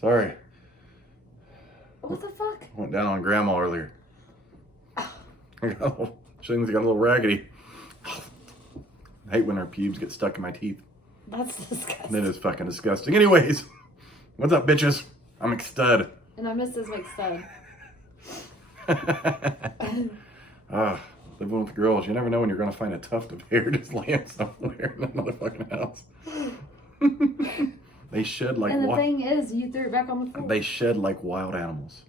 Sorry. What the fuck? Went down on Grandma earlier. Things got a little raggedy. I hate when her pubes get stuck in my teeth. That's disgusting. That is fucking disgusting. Anyways, what's up, bitches? I'm McStud. And I'm Mrs. McStud. Living with girls, you never know when you're going to find a tuft of hair just laying somewhere in another fucking house. They shed like And the thing is, you threw it back on the floor. They shed like wild animals.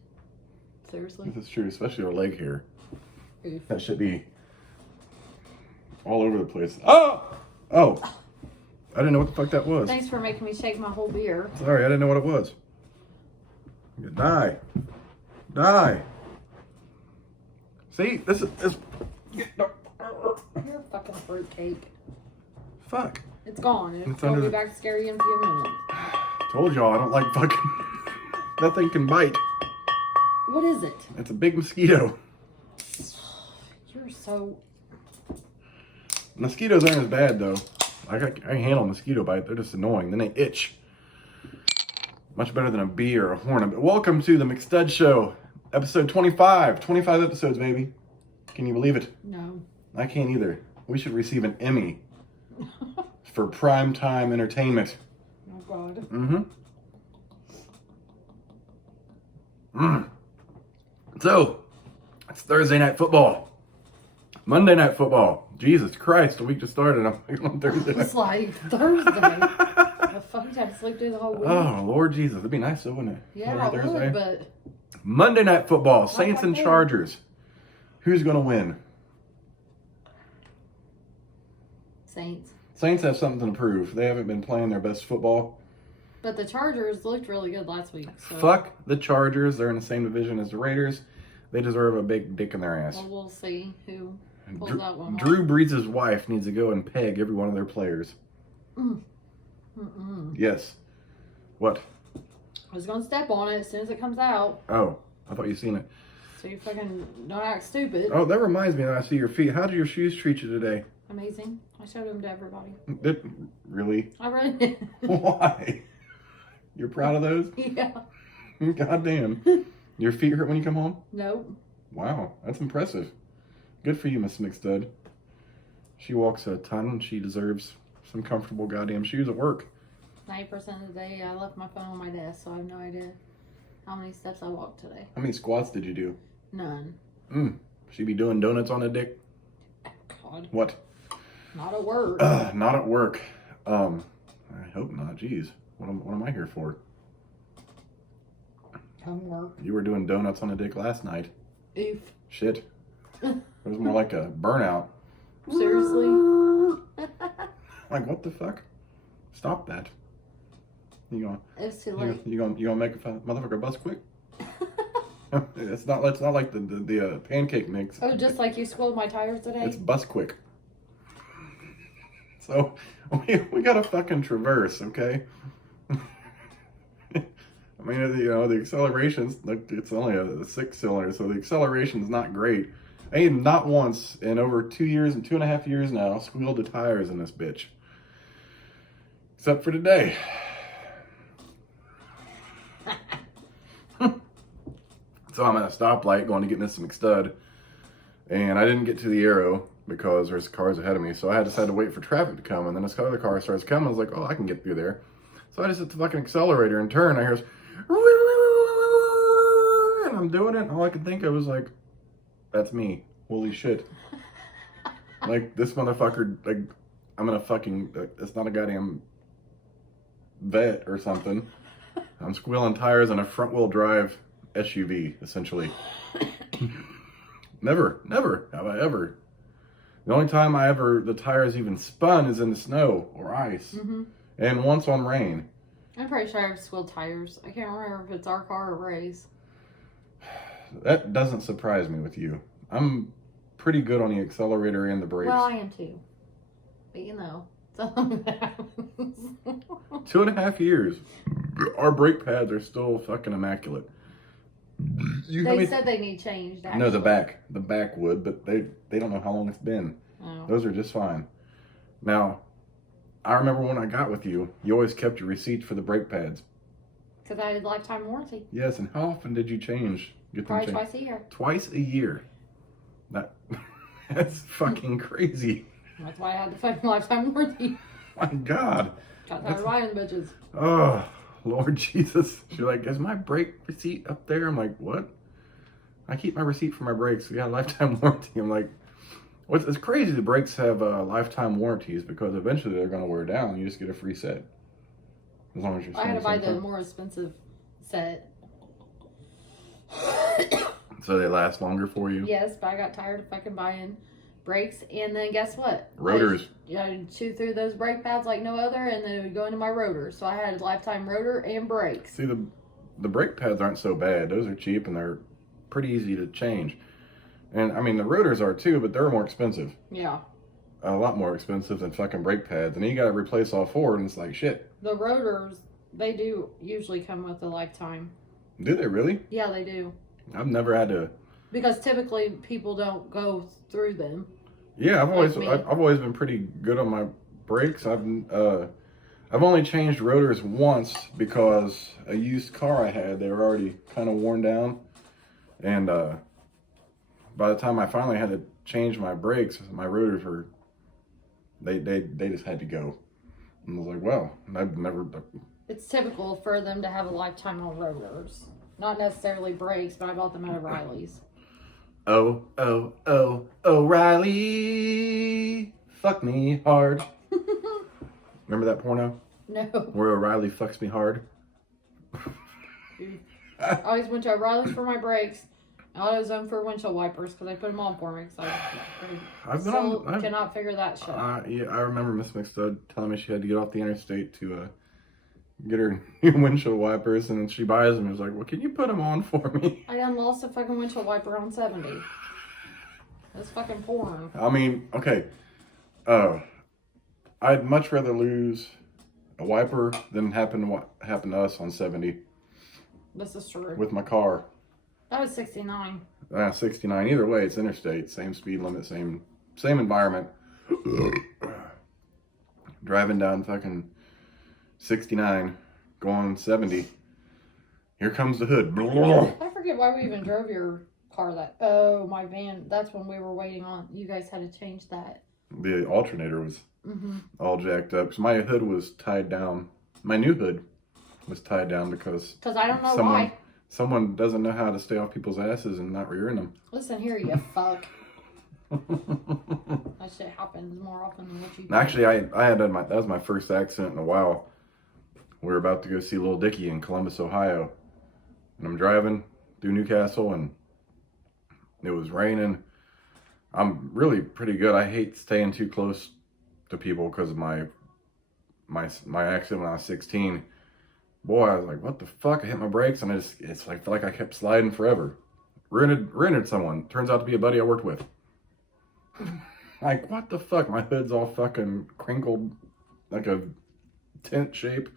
Seriously? This is true, especially our leg hair. Oof. That should be all over the place. Oh! Oh! I didn't know what the fuck that was. Thanks for making me shake my whole beer. Sorry, I didn't know what it was. Die. Die. See? This is... You're a fucking fruitcake. Fuck. It's gone. It's I'll under be the- back to scare you in a few minutes. Told y'all I don't like fucking... That thing can bite. What is it? It's a big mosquito. You're so... Mosquitoes aren't as bad though. I handle mosquito bite. They're just annoying. Then they itch. Much better than a bee or a hornet. But welcome to the McStud Show. Episode 25. 25 episodes, baby. Can you believe it? No. I can't either. We should receive an Emmy for primetime entertainment. Oh, God. So, it's Thursday night football. Monday night football. Jesus Christ, the week just started. I'm on Thursday. It's like Thursday. The fuck, you have to sleep through the whole week. Oh, Lord Jesus. It'd be nice though, wouldn't it? Yeah, it would, but... Monday night football. Saints and Chargers. Who's going to win? Saints. Saints have something to prove. They haven't been playing their best football. But the Chargers looked really good last week. So. Fuck the Chargers. They're in the same division as the Raiders. They deserve a big dick in their ass. Well, we'll see who pulls that one off. Drew Brees' wife needs to go and peg every one of their players. Yes. What? I was going to step on it as soon as it comes out. Oh, I thought you seen it. So you fucking don't act stupid. Oh, that reminds me that I see your feet. How did your shoes treat you today? Amazing. I showed them to everybody. Really? I really did. Why? You're proud of those? Yeah. Goddamn. Your feet hurt when you come home? Nope. Wow, that's impressive. Good for you, Miss McStud. She walks a ton and she deserves some comfortable goddamn shoes at work. 90% of the day, I left my phone on my desk, so I have no idea how many steps I walked today. How many squats did you do? None. She be doing donuts on a dick? God. What? Not at work. Not at work. I hope not. Jeez. What am I here for? Come work. You were doing donuts on a dick last night. Oof. Shit. It was more like a burnout. Seriously? Like, what the fuck? Stop that. You gonna, It's too late. you gonna make a motherfucker bust quick? It's not like the pancake mix. Oh, just like you squealed my tires today? It's bust quick. So we gotta fucking traverse, okay? I mean, the accelerations, like, it's only a 6-cylinder, so the acceleration's not great. I ain't not once in over 2 years and 2.5 years now squealed the tires in this bitch. Except for today. So I'm at a stoplight going to get Miss McStud, and I didn't get to the arrow because there's cars ahead of me, so I had to wait for traffic to come, and then this other car starts coming. I was like, oh, I can get through there. So I just hit the fucking accelerator and turn. I hear, and I'm doing it, and all I could think of was like, that's me. Holy shit. Like, this motherfucker, like, I'm gonna fucking, it's not a goddamn vet or something. I'm squealing tires on a front-wheel drive SUV, essentially. Never have I ever. The only time the tires even spun is in the snow or ice. And once on rain. I'm pretty sure I've squealed tires. I can't remember if it's our car or Ray's. That doesn't surprise me with you. I'm pretty good on the accelerator and the brakes. Well, I am too. But something that happens. 2.5 years. Our brake pads are still fucking immaculate. They said they need changed, actually. No, the back would, but they don't know how long it's been. Oh. Those are just fine. Now, I remember when I got with you, you always kept your receipt for the brake pads. Because I had lifetime warranty. Yes, and how often did you get them Probably changed? twice a year. Twice a year. That's fucking crazy. That's why I had the fucking lifetime warranty. My God. Got tired of buying the bitches. Oh, Lord Jesus. She's like, is my brake receipt up there? I'm like, what? I keep my receipt for my brakes. We got a lifetime warranty. I'm like, it's crazy the brakes have lifetime warranties because eventually they're going to wear down. You just get a free set. As long as you're I had to buy the more expensive set. So they last longer for you? Yes, but I got tired of fucking buying brakes. And then guess what? Rotors. I chew through those brake pads like no other, and then it would go into my rotor. So I had a lifetime rotor and brakes. See, the brake pads aren't so bad. Those are cheap and they're pretty easy to change. And I mean, the rotors are too, but they're more expensive. Yeah. A lot more expensive than fucking brake pads. And then you got to replace all four, and it's like shit. The rotors, they do usually come with a lifetime. Do they really? Yeah, they do. I've never had to. Because typically people don't go through them. Yeah, I've always been pretty good on my brakes. I've only changed rotors once because a used car I had, they were already kind of worn down, and by the time I finally had to change my brakes, my rotors were they just had to go. And I was like, well, I've never. It's typical for them to have a lifetime on rotors. Not necessarily brakes, but I bought them at O'Reilly's. Oh, O'Reilly, fuck me hard. Remember that porno? No. Where O'Reilly fucks me hard? I always went to O'Reilly's for my brakes. AutoZone for windshield wipers because they put them on for me. So I cannot figure that shit out. Yeah, I remember Miss McStud telling me she had to get off the interstate to get her new windshield wipers, and she buys them. It's like, well, can you put them on for me? I done lost a fucking windshield wiper on 70. That's fucking porn. I mean, okay. I'd much rather lose a wiper than what happened to us on 70. This is true. With my car. That was 69. 69. Either way, it's interstate. Same speed limit, same environment. Driving down fucking 69, going 70. Here comes the hood. I forget why we even drove your car my van. That's when we were waiting on. You guys had to change that. The alternator was all jacked up. So my hood was tied down. My new hood was tied down because I don't know why. Someone doesn't know how to stay off people's asses and not rearing them. Listen here, you fuck. That shit happens more often than what you think. Actually, that was my first accident in a while. We were about to go see Little Dicky in Columbus, Ohio. And I'm driving through Newcastle, and it was raining. I'm really pretty good. I hate staying too close to people because of my accident when I was 16. Boy, I was like, what the fuck? I hit my brakes, and it's like, felt like I kept sliding forever. Rented someone. Turns out to be a buddy I worked with. Like, what the fuck? My hood's all fucking crinkled like a tent shape.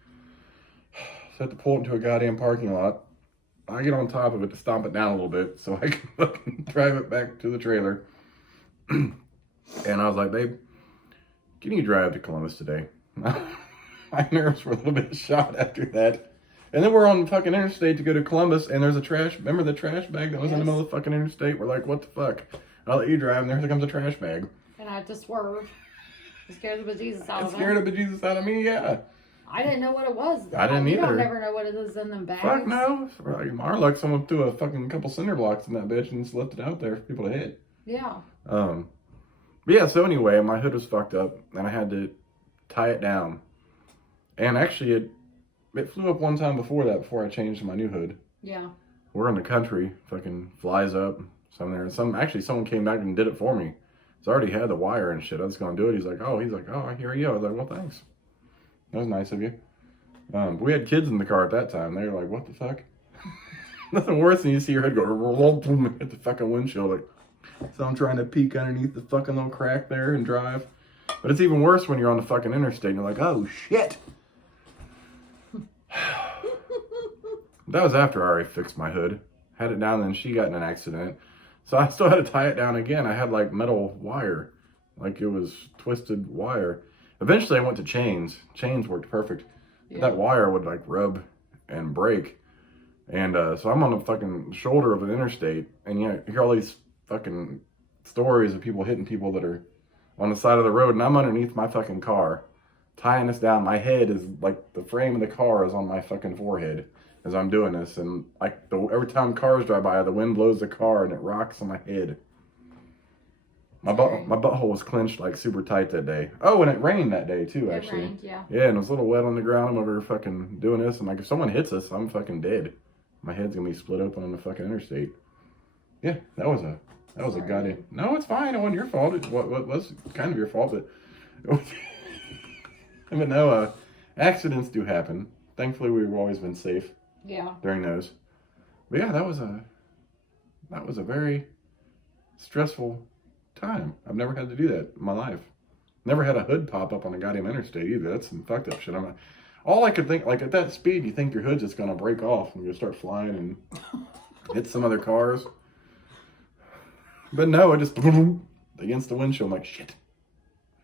So I have to pull it into a goddamn parking lot. I get on top of it to stomp it down a little bit so I can fucking drive it back to the trailer. And I was like, babe, can you drive to Columbus today? My nerves were a little bit shot after that. And then we're on the fucking interstate to go to Columbus, and there's remember the trash bag that was in the middle of the fucking interstate? We're like, what the fuck? I'll let you drive, and there comes a trash bag. And I had to swerve. It scared the bejesus out of me. It scared the bejesus out of me, yeah. I didn't know what it was. I didn't either. You don't never know what it is in them bags. Fuck no. Like, our luck, someone threw a fucking couple cinder blocks in that bitch and just left it out there for people to hit. Yeah. But yeah, so anyway, my hood was fucked up, and I had to tie it down. And actually, it flew up one time before I changed to my new hood. Yeah. We're in the country, fucking flies up. Someone came back and did it for me. So I already had the wire and shit. I was going to do it. He's like, oh, here you go. I was like, well, thanks. That was nice of you. We had kids in the car at that time. They were like, what the fuck? Nothing worse than you see your head go hit the fucking windshield. Like, so I'm trying to peek underneath the fucking little crack there and drive. But it's even worse when you're on the fucking interstate and you're like, oh, shit. That was after I already fixed my hood. had it down, and then she got in an accident. So I still had to tie it down again. I had like metal wire, like it was twisted wire. Eventually I went to chains. Chains worked perfect. But that wire would like rub and break. And so I'm on the fucking shoulder of an interstate, and you hear all these fucking stories of people hitting people that are on the side of the road, and I'm underneath my fucking car, tying this down. My head is like, the frame of the car is on my fucking forehead as I'm doing this, and like every time cars drive by, the wind blows the car and it rocks on my head. My butthole was clenched like super tight that day. Oh, and it rained that day too, actually. It rained, yeah. Yeah, and it was a little wet on the ground when we were fucking doing this, and like if someone hits us, I'm fucking dead. My head's gonna be split open on the fucking interstate. Yeah, that was a goddamn. No, it's fine. It wasn't your fault. It was kind of your fault, but it was, but no, accidents do happen. Thankfully, we've always been safe. Yeah. During those, but yeah, that was a very stressful time. I've never had to do that in my life. Never had a hood pop up on a goddamn interstate either. That's some fucked up shit. All I could think, like at that speed, you think your hood's just gonna break off and you start flying and hit some other cars. But no, it just against the windshield. I'm like, shit.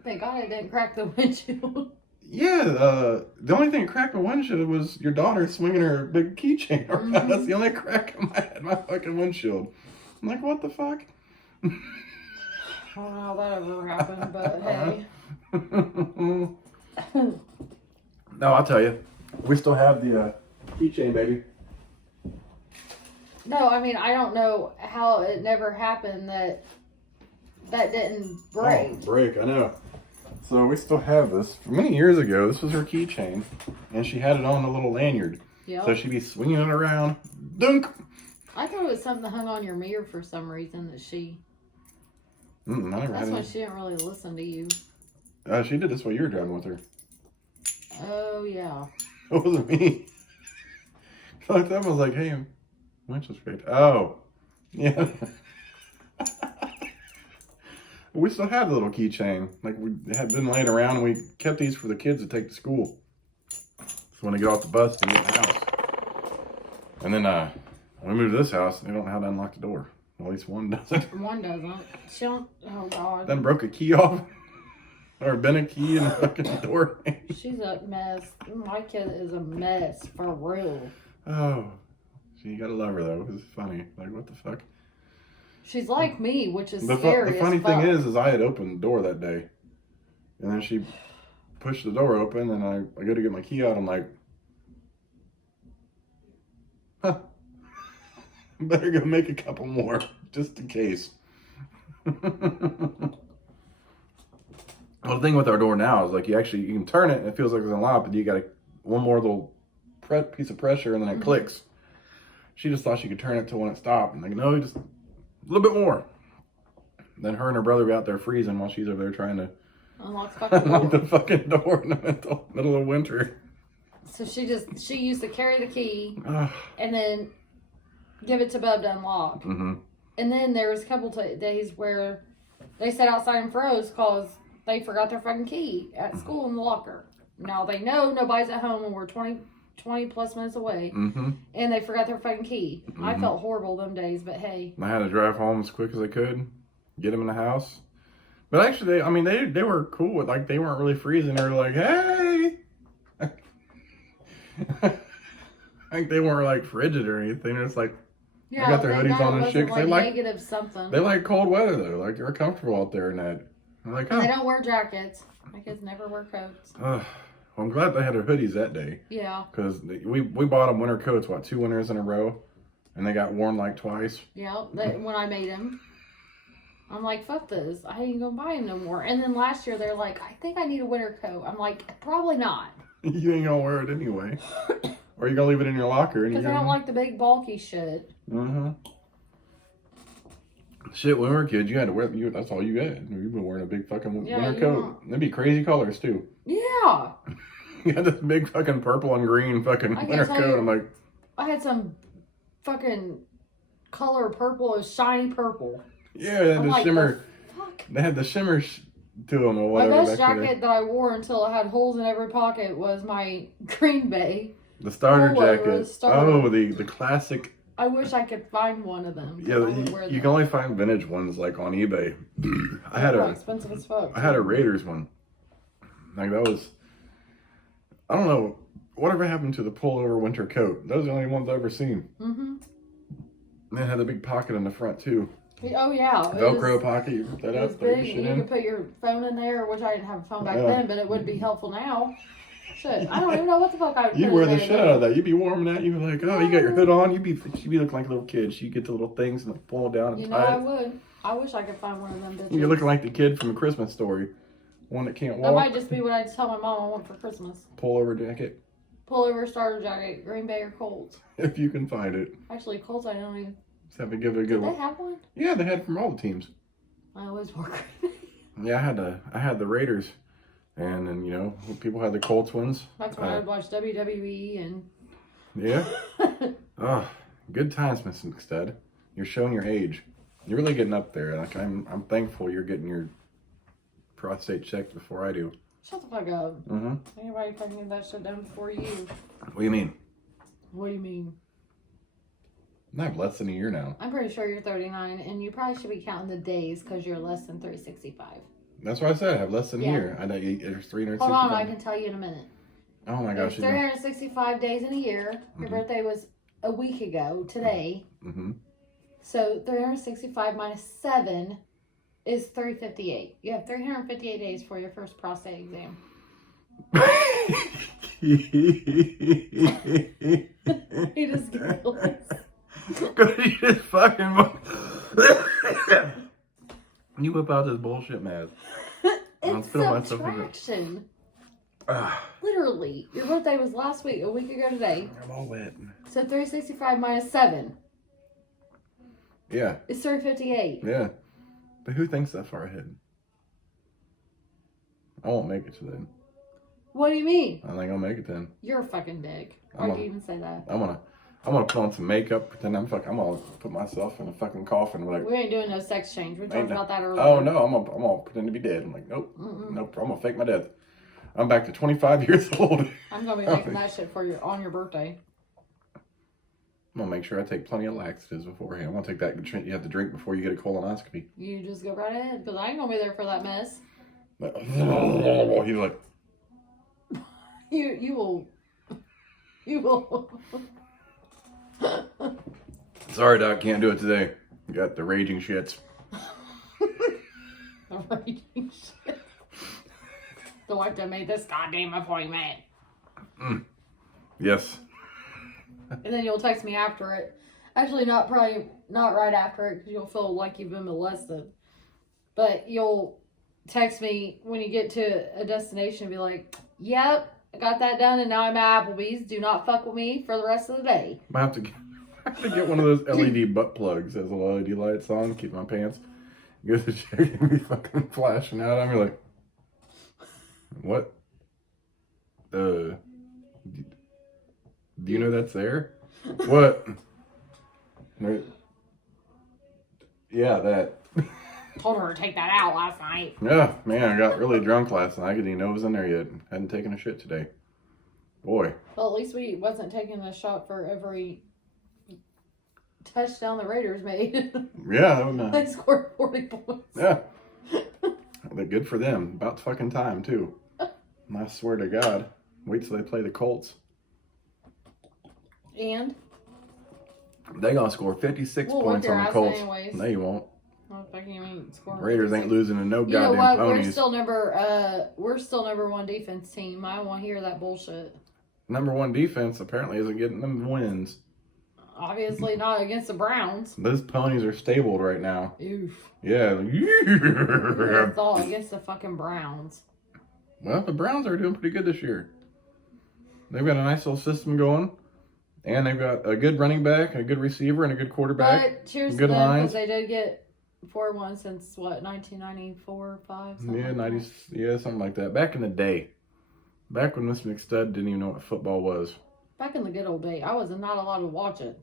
Thank God I didn't crack the windshield. Yeah, the only thing that cracked my windshield was your daughter swinging her big keychain around. Mm-hmm. That's the only crack in my fucking windshield. I'm like, what the fuck? I don't know how that ever happened, but hey. No, I'll tell you. We still have the keychain, baby. No, I mean, I don't know how it never happened that didn't break. Oh, break, I know. So we still have this. Many years ago, this was her keychain, and she had it on a little lanyard. Yep. So she'd be swinging it around. Dunk! I thought it was something hung on your mirror for some reason that she... That's why she didn't really listen to you. She did this while you were driving with her. Oh, yeah. It wasn't me. I was like, hey, windshield scrape. Oh. Yeah. We still have the little keychain. Like, we had been laying around, and we kept these for the kids to take to school. So when they get off the bus, they get in the house. And then when we moved to this house, they don't know how to unlock the door. At least one doesn't. One doesn't. She don't, oh, God. Then broke a key off. Or been a key in the fucking door. She's a mess. My kid is a mess, for real. Oh. So you gotta love her, though. It's funny. Like, what the fuck? She's like me, which is scary. The funny thing is I had opened the door that day. And then she pushed the door open, and I go to get my key out. I'm like, huh. Better go make a couple more, just in case. Well, the thing with our door now is like you can turn it and it feels like it's unlocked, but you got one more little piece of pressure and then it clicks. She just thought she could turn it till when it stopped. And like, no, just a little bit more. Then her and her brother were out there freezing while she's over there trying to unlock the fucking door in the middle of winter. So she used to carry the key and then give it to Bub to unlock. Mm-hmm. And then there was a couple days where they sat outside and froze because they forgot their fucking key at school in the locker. Now they know nobody's at home and we're 20 plus minutes away. Mm-hmm. And they forgot their fucking key. Mm-hmm. I felt horrible them days, but hey. I had to drive home as quick as I could, get them in the house. But actually, they were cool with, like, they weren't really freezing. They were like, hey! Like, they weren't, like, frigid or anything. They're just like, yeah, they got their hoodies on and shit. Like, negative something. They like cold weather, though. Like, they're comfortable out there and that. Like, oh. They don't wear jackets. My kids never wear coats. Well, I'm glad they had their hoodies that day. Yeah. Because we bought them winter coats, 2 winters in a row? And they got worn like twice. Yeah, when I made them. I'm like, fuck this. I ain't gonna buy them no more. And then last year, they're like, I think I need a winter coat. I'm like, probably not. You ain't gonna wear it anyway. Or you gonna leave it in your locker. Because I don't like the big bulky shit. Mm-hmm. Shit, when we were kids, you had to wear, that's all you got. You've been wearing a big fucking winter coat. They'd be crazy colors, too. Yeah. You had this big fucking purple and green fucking winter coat. I'm like... I had some fucking color purple, shiny purple. Yeah, they had the shimmer. They had the shimmer to them or whatever. My best jacket that I wore until it had holes in every pocket was my Green Bay. The starter jacket. Oh, the classic I wish I could find one of them. Yeah, you can only find vintage ones like on eBay. I had expensive as fuck. I had a Raiders one. Like that was, I don't know, whatever happened to the pullover winter coat? Those are the only ones I've ever seen. Mm-hmm. And it had a big pocket in the front too. Oh yeah, Velcro pocket. You put that up. Big. You could put your phone in there, which I didn't have a phone back then, but it would be helpful now. Shit, I don't even know what the fuck I would. You wear the shit out of that. You'd be warming that. You'd be like, oh, you got your hood on. You'd be looking like a little kid. You get the little things and pull them down and tie it. I would. I wish I could find one of them bitches. You're looking like the kid from A Christmas Story. One that can't walk. That might just be what I tell my mom I want for Christmas. Pullover jacket. Pullover starter jacket, Green Bay or Colts. If you can find it. Actually, Colts I don't even. Just have to give it a good one. Did they have one? Yeah, they had from all the teams. I always wore Green Bay. Yeah, I had the Raiders. And then, you know, people had the Colts ones. That's when I would watch WWE and... Yeah? Oh, good times, Miss McStud. You're showing your age. You're really getting up there. Like, I'm thankful you're getting your prostate checked before I do. Shut the fuck up. Mm-hmm. Anybody fucking get that shit done before you? What do you mean? What do you mean? I have less than a year now. I'm pretty sure you're 39, and you probably should be counting the days because you're less than 365. That's what I said. I have less than a year. I know there's 365. Hold on, I can tell you in a minute. Oh my gosh. There's 365 days in a year. Your birthday was a week ago today. Mm-hmm. So 365 minus 7 is 358. You have 358 days for your first prostate exam. He just giggles. You just fucking... You whip out this bullshit mask. It's subtraction. Literally. Your birthday was last week, a week ago today. I'm all wet. So 365 minus 7. Yeah. It's 358. Yeah. But who thinks that far ahead? I won't make it to then. What do you mean? I think I'll make it then. You're a fucking dick. Why do you even say that? I'm gonna put on some makeup, pretend I'm gonna put myself in a fucking coffin. Like, we ain't doing no sex change. We talked about that earlier. Oh no, I'm gonna pretend to be dead. I'm like, nope, nope. I'm gonna fake my death. I'm back to 25 years old. I'm gonna be making that shit for you on your birthday. I'm gonna make sure I take plenty of laxatives beforehand. I'm gonna take that you have to drink before you get a colonoscopy. You just go right ahead, because I ain't gonna be there for that mess. He's like, you will. Sorry, Doc, can't do it today. Got the raging shits. The raging shit. The wife that made this goddamn appointment. Yes. And then you'll text me after it. Actually, not right after it, because you'll feel like you've been molested. But you'll text me when you get to a destination and be like, yep, I got that done and now I'm at Applebee's. Do not fuck with me for the rest of the day. I have to get one of those LED butt plugs. Has little LED lights on, keep my pants. You go to check and be fucking flashing out. I'm like, what? Do you know that's there? What? Yeah, that. Told her to take that out last night. Yeah, man, I got really drunk last night. I didn't even know it was in there yet. Hadn't taken a shit today. Boy. Well, at least we wasn't taking a shot for every touchdown the Raiders made. Yeah. They scored 40 points. Yeah. But good for them. About fucking time, too. And I swear to God. Wait till they play the Colts. And? They gonna score 56 points on the Colts. Anyways. No, you won't. Raiders ain't losing to no goddamn ponies. We're still number one defense team. I don't want to hear that bullshit. Number one defense apparently isn't getting them wins. Obviously not against the Browns. Those ponies are stabled right now. Oof. Yeah. It's all against the fucking Browns. Well, the Browns are doing pretty good this year. They've got a nice little system going. And they've got a good running back, a good receiver, and a good quarterback. But cheers to them, because they did get 4-1 since, what, 1994, 5? Yeah, 90s, yeah, something like that. Back in the day. Back when Miss McStud didn't even know what football was. Back in the good old day. I was not allowed to watch it.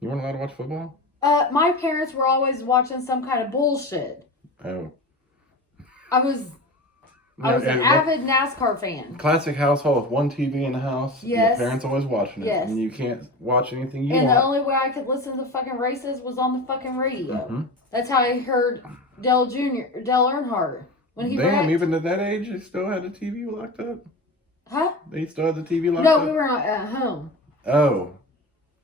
You weren't allowed to watch football? My parents were always watching some kind of bullshit. Oh. I was I was an avid NASCAR fan. Classic household with one TV in the house. Yes. And the parents always watching it. Yes. And you can't watch anything you want. want. And the only way I could listen to the fucking races was on the fucking radio. That's how I heard Dale Earnhardt. When he wrecked. Even at that age, they still had the TV locked up? Huh? They still had the TV locked up? No, we were not at home. Oh.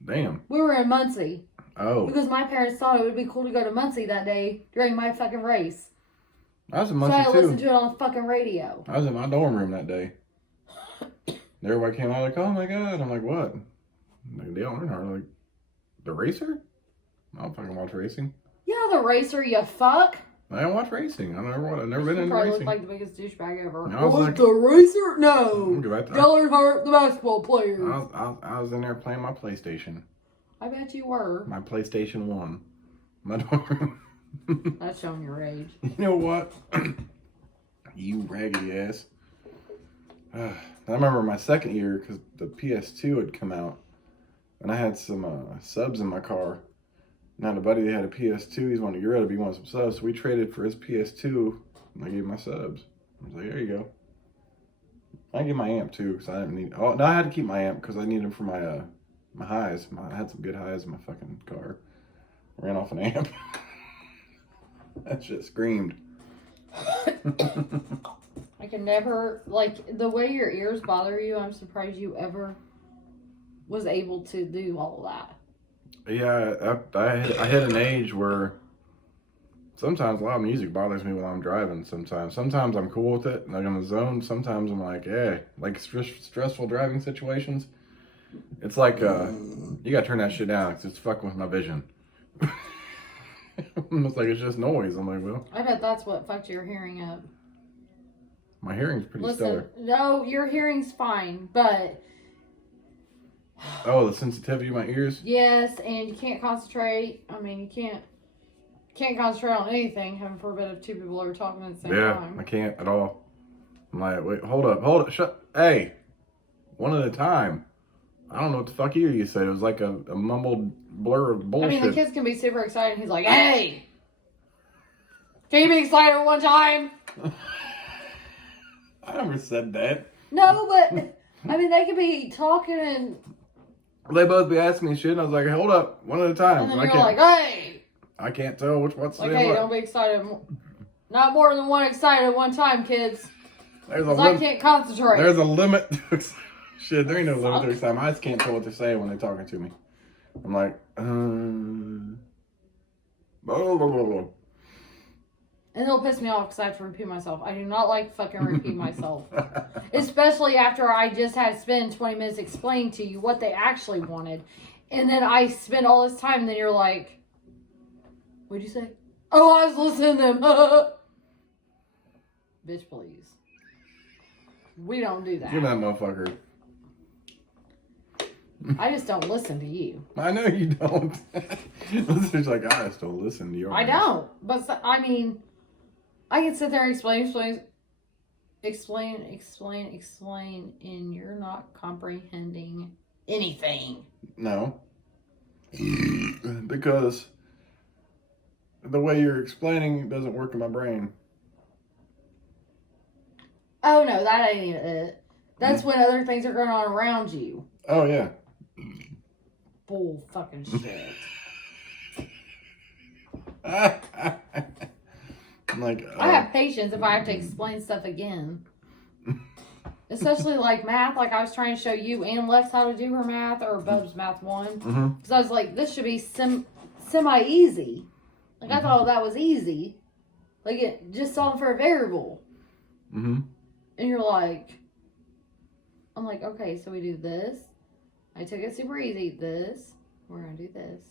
Damn. We were in Muncie. Oh. Because my parents thought it would be cool to go to Muncie that day during my fucking race. I was in Muncie, so I listened to it on the fucking radio. I was in my dorm room that day. Everybody came out like, oh my God. I'm like, what? Like, Dale Earnhardt. Like, the racer? I don't fucking watch racing. Yeah, the racer, you fuck. I don't watch racing. I've never been into racing. Probably look like the biggest douchebag ever. I was like, the racer? No. Dale Earnhardt, the basketball player. I was in there playing my PlayStation. I bet you were. My PlayStation 1. My dorm room. That's showing your age. You know what? You raggedy ass. I remember my second year because the PS2 had come out, and I had some subs in my car. Now the buddy that had a PS2, he's wanting to get rid of it. He wanted some subs, so we traded for his PS2, and I gave him my subs. I was like, there you go. I gave my amp too because I didn't need. Oh no, I had to keep my amp because I needed them for my my highs. I had some good highs in my fucking car. I ran off an amp. That shit screamed. I can never, like, the way your ears bother you, I'm surprised you ever was able to do all of that. Yeah, I hit an age where sometimes a lot of music bothers me when I'm driving sometimes. Sometimes I'm cool with it, like in the zone. Sometimes I'm like, yeah, like stressful driving situations. It's like, you gotta turn that shit down because it's fucking with my vision. It's like it's just noise. I'm like, well, I bet that's what fucked your hearing up. My hearing's pretty stellar. No, your hearing's fine, but oh, the sensitivity of my ears. Yes, and you can't concentrate. I mean, you can't concentrate on anything. Heaven forbid if two people are talking at the same time. Yeah, I can't at all. I'm like, wait, hold up, hey, one at a time. I don't know what the fuck you said. It was like a mumbled blur of bullshit. I mean, the kids can be super excited. He's like, hey, can you be excited at one time? I never said that. No, but, I mean, they could be talking and... They both be asking me shit, and I was like, hold up, one at a time. And then you're like, hey. I can't tell what's like, hey, don't be excited. Not more than one excited at one time, kids. I can't concentrate. There's a limit to shit, there ain't no limit to excitement. I just can't tell what they're saying when they're talking to me. I'm like, blah, blah, blah, blah. And it'll piss me off because I have to repeat myself. I do not like fucking repeat myself. Especially after I just had to spend 20 minutes explaining to you what they actually wanted. And then I spend all this time and then you're like, what'd you say? Oh, I was listening to them. Bitch, please. We don't do that. You're that motherfucker. I just don't listen to you. I know you don't. Listeners like, I just don't listen to you. I don't. But, I mean... I can sit there and explain, and you're not comprehending anything. No. Because the way you're explaining doesn't work in my brain. Oh, no, that ain't it. That's when other things are going on around you. Oh, yeah. Bull fucking shit. I'm like, I have patience if I have to explain stuff again. Especially like math, like I was trying to show you and Lex how to do her math, or Bub's math 1. Because I was like, this should be semi-easy. Like I thought that was easy. Like it just solving for a variable. And you're like, I'm like, okay, so we do this. I took it super easy. This. We're going to do this.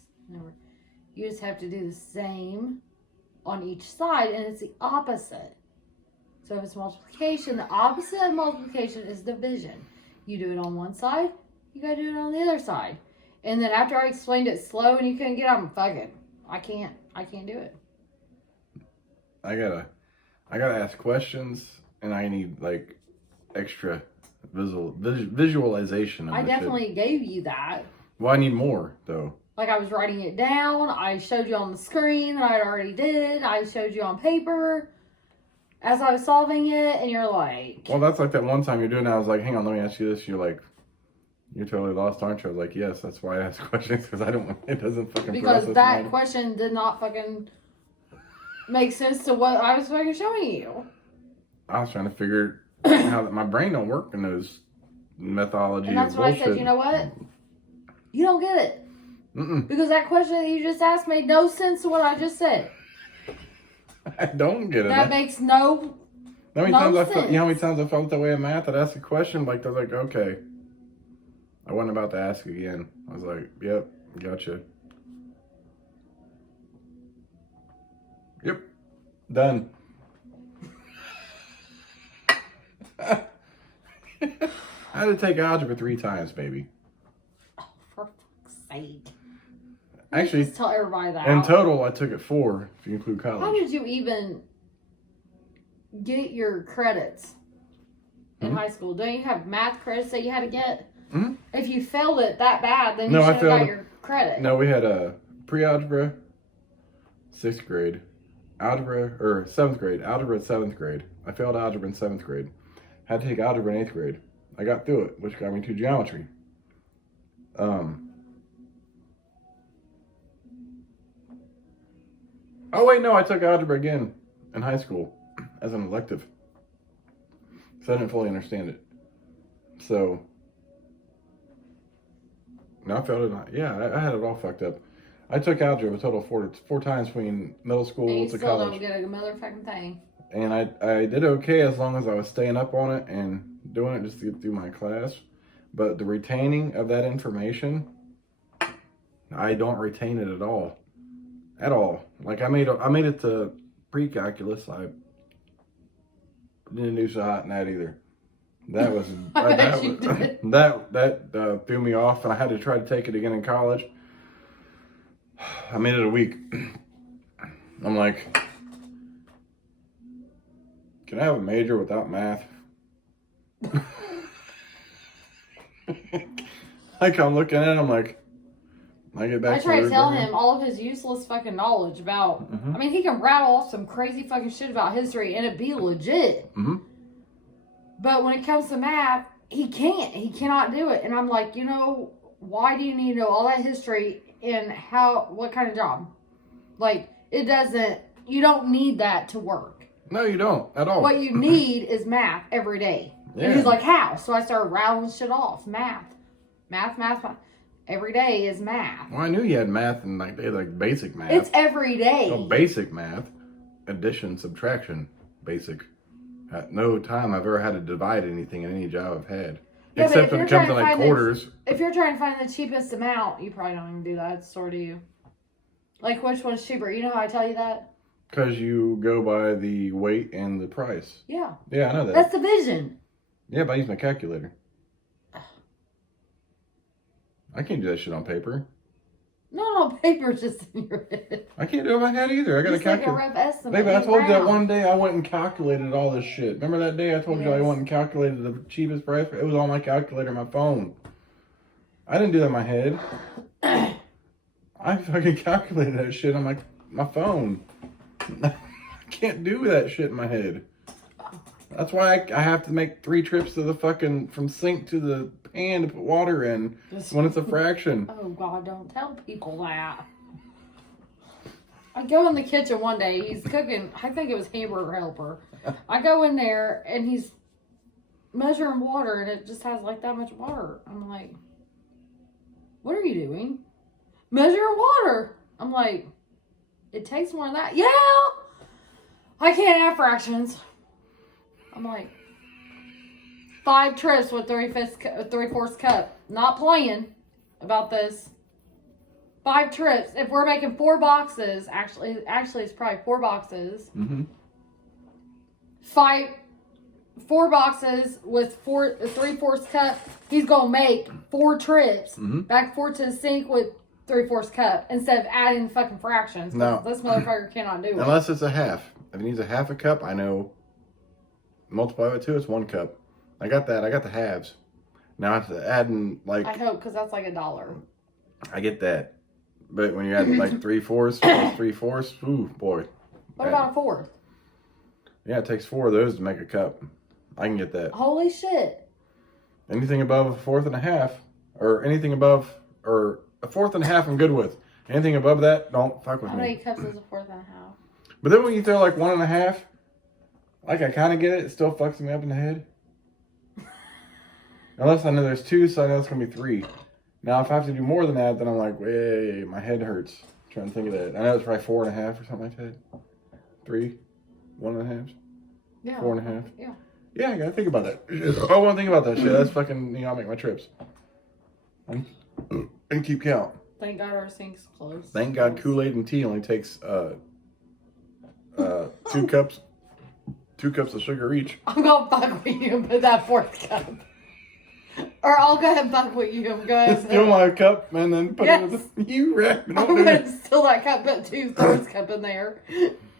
You just have to do the same on each side, and it's the opposite. So if it's multiplication, the opposite of multiplication is division. You do it on one side, you gotta do it on the other side. And then after I explained it slow and you couldn't get up, I can't do it. I gotta ask questions, and I need like extra visualization of I definitely gave you that. Well, I need more though. Like I was writing it down. I showed you on the screen that I already did. I showed you on paper. as I was solving it, and you're like... Well, that's like that one time you're doing that. I was like, hang on, let me ask you this. You're like, you're totally lost, aren't you? I was like, yes, that's why I ask questions, because it doesn't fucking Because process that mine. question did not fucking make sense to what I was fucking showing you. I was trying to figure how that my brain don't work in those methodology And that's of why bullshit. I said, you know what? You don't get it. Mm-mm. Because that question that you just asked made no sense to what I just said. I don't get it. That makes no How many no times sense. you know how many times I felt that way in math? I'd ask a question, like, I was like, okay. I wasn't about to ask again. I was like, yep, gotcha. Yep, done. I had to take algebra 3 times, baby. Oh, for fuck's sake. Actually, Just tell everybody that. in total, I took it 4, if you include college. How did you even get your credits in high school? Don't you have math credits that you had to get? Mm-hmm. If you failed it that bad, then you should have got your credit. No, we had a pre-algebra, 6th grade, algebra, or 7th grade, algebra at 7th grade. I failed algebra in 7th grade. Had to take algebra in 8th grade. I got through it, which got me to geometry. Oh wait, no, I took algebra again in high school as an elective. So I didn't fully understand it. So, no, I failed it. Yeah, I had it all fucked up. I took algebra a total of 4 times between middle school and you to still college. don't get a motherfucking thing. And I did okay as long as I was staying up on it and doing it just to get through my class. But the retaining of that information, I don't retain it at all. At all. Like I made it to pre-calculus. I didn't do so hot in that either. That was that threw me off, and I had to try to take it again in college. I made it a week. I'm like, can I have a major without math? Like I'm looking at it, I'm like, I get back. I try to tell him all of his useless fucking knowledge about. I mean, he can rattle off some crazy fucking shit about history and it be legit. But when it comes to math, he can't. He cannot do it. And I'm like, you know, why do you need to know all that history and what kind of job? Like, it doesn't. You don't need that to work. No, you don't at all. What you need is math every day. Yeah. And he's like, how? So I started rattling shit off. Math. Every day is math. Well, I knew you had math and they had like basic math. It's every day. Well, basic math, addition, subtraction, basic. At no time I've ever had to divide anything in any job I've had. Yeah, except when it comes to like quarters. If you're trying to find the cheapest amount, you probably don't even do that, so do you? Like, which one's cheaper? You know how I tell you that? Because you go by the weight and the price. Yeah. Yeah, I know that. That's division. Yeah, but I use my calculator. I can't do that shit on paper. No, paper's just in your head. I can't do it in my head either. I got to calculate. Like a rough estimate. Baby, I told you that one day I went and calculated all this shit. Remember that day I told you I went and calculated the cheapest price? It was on my calculator on my phone. I didn't do that in my head. I fucking calculated that shit on my phone. I can't do that shit in my head. That's why I have to make 3 trips to the fucking, from sink to the pan to put water in when it's a fraction. Oh, God, don't tell people that. I go in the kitchen one day, he's cooking, I think it was Hamburger Helper. I go in there, and he's measuring water, and it just has like that much water. I'm like, what are you doing? Measuring water. I'm like, it takes more than that. Yeah! I can't have fractions. I'm like, 5 trips with 3/4 cup. Not playing about this. 5 trips. If we're making 4 boxes, actually it's probably 4 boxes. 4 boxes with 3/4 cup. He's gonna make 4 trips back and forth to the sink with 3/4 cup instead of adding fucking fractions. No, this motherfucker cannot do it unless it's a half. If he needs a half a cup, I know. Multiply by 2, it's 1 cup. I got that. I got the halves. Now I have to add in like. I hope, because that's like $1. I get that, but when you add like 3/4 plus 3/4, ooh boy. What about a 4th? Yeah, it takes 4 of those to make a cup. I can get that. Holy shit. Anything above a 4th and a half, or anything above, or a 4th and a half I'm good with. Anything above that, don't fuck with How me. many cups is a 4th and a half? But then when you throw like 1 and a half, like I kind of get it, it still fucks me up in the head. Unless I know there's 2, so I know it's going to be 3. Now, if I have to do more than that, then I'm like, wait, my head hurts. I'm trying to think of that. I know it's probably 4 and a half or something like that. 3, 1 and a half, Yeah. 4 and a half. Yeah. Yeah, I gotta think about that. I want to think about that shit. That's fucking, I'll make my trips. And keep count. Thank God our sink's closed. Thank God Kool-Aid and tea only takes 2 cups. 2 cups of sugar each. I'm gonna fuck with you and put that 4th cup. Or I'll go ahead and fuck with you and go ahead and Steal my cup and then put it with the... You rap. I'm gonna steal that cup, put 2/3 cup in there.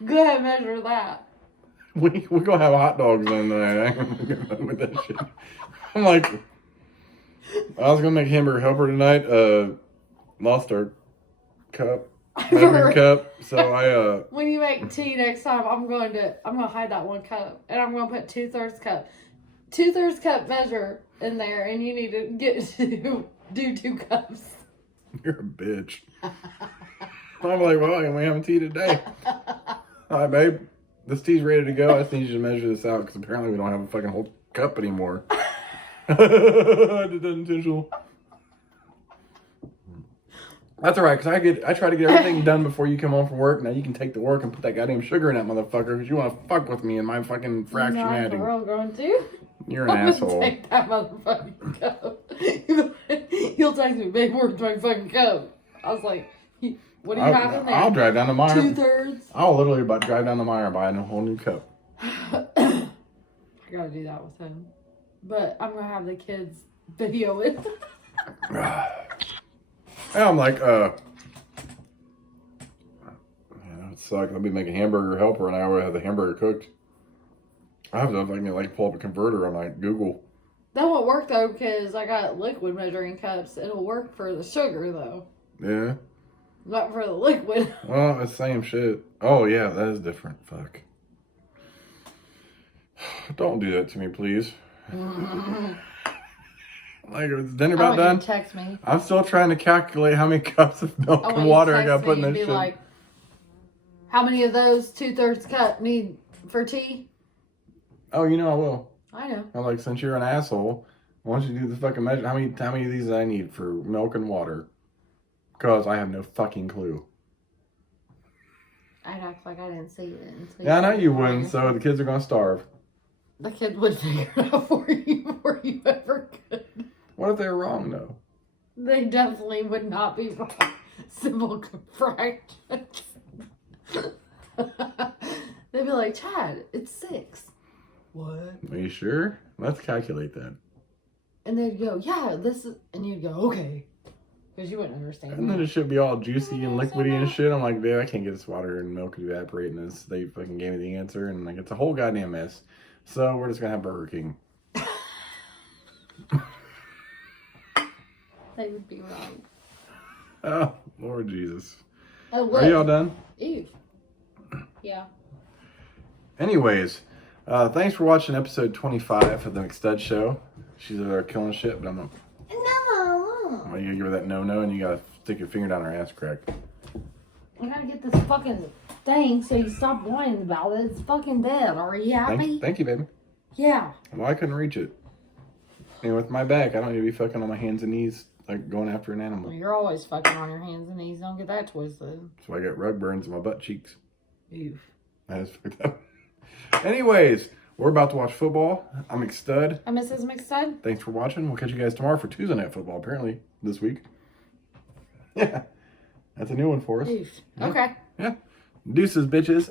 Go ahead and measure that. We're gonna have hot dogs in there. I ain't gonna go with that shit. I'm like, I was gonna make hamburger helper tonight. Lost our cup, measuring cup. So When you make tea next time, I'm gonna hide that 1 cup, and I'm gonna put 2/3 cup, 2/3 cup measure in there, and you need to get to do 2 cups. You're a bitch. I'm like, well, we having tea today. All right, babe. This tea's ready to go. I just need you to measure this out because apparently we don't have a fucking whole cup anymore. I did that intentional. That's all right, because I try to get everything done before you come home from work. Now you can take the work and put that goddamn sugar in that motherfucker because you want to fuck with me and my fucking fraction I'm adding. for real going to. You're an I'm asshole. gonna take that motherfucking cup. You'll text me, babe, where's my fucking cup? I was like, what do you have in there? I'll drive down to Meyer. 2/3? I'll literally drive down to Meyer and buy a whole new cup. I gotta do that with him. But I'm gonna have the kids video it. And I'm like, that would suck. I'll be making hamburger helper and I already have the hamburger cooked. I have to if I can pull up a converter on like Google. That won't work though because I got liquid measuring cups. It'll work for the sugar though. Yeah. Not for the liquid. Well, it's the same shit. Oh yeah, that is different. Fuck. Don't do that to me, please. Like, is dinner about done? Text me. I'm still trying to calculate how many cups of milk and water I got put in this shit. Like, how many of those 2/3 cup need for tea? Oh, I will. I know. I'm like, since you're an asshole, why don't you do the fucking measure? How many of these do I need for milk and water? Because I have no fucking clue. I'd act like I didn't see it. Yeah, I know you wouldn't, so the kids are going to starve. The kid would figure it out for you before you ever could. What if they're wrong, though? They definitely would not be wrong. Simple fractions. They'd be like, Chad, it's 6. What? Are you sure? Let's calculate that. And they'd go, yeah, this is... And you'd go, okay. Because you wouldn't understand. And then it should be all juicy and liquidy and shit. I'm like, babe, I can't get this water and milk to evaporate in this. They fucking gave me the answer, and like, it's a whole goddamn mess. So we're just gonna have Burger King. They would be wrong. Oh, Lord Jesus. Oh, are y'all done? Ew. Yeah. Anyways, thanks for watching episode 25 of the McStud's show. She's over there killing shit, but I'm not. No. Well, you gotta give her that no, and you gotta stick your finger down her ass crack. I gotta get this fucking thing so you stop whining about it. It's fucking dead. Are you happy? Thank you, baby. Yeah. Well, I couldn't reach it. And with my back, I don't need to be fucking on my hands and knees like going after an animal. Well, you're always fucking on your hands and knees. Don't get that twisted. So I got rug burns in my butt cheeks. Ew. That is fucked up. Anyways, we're about to watch football. I'm McStud. I'm Mrs. McStud. Thanks for watching. We'll catch you guys tomorrow for Tuesday Night Football, apparently, this week. Yeah. That's a new one for us. Ew. Okay. Yeah. Deuces, bitches.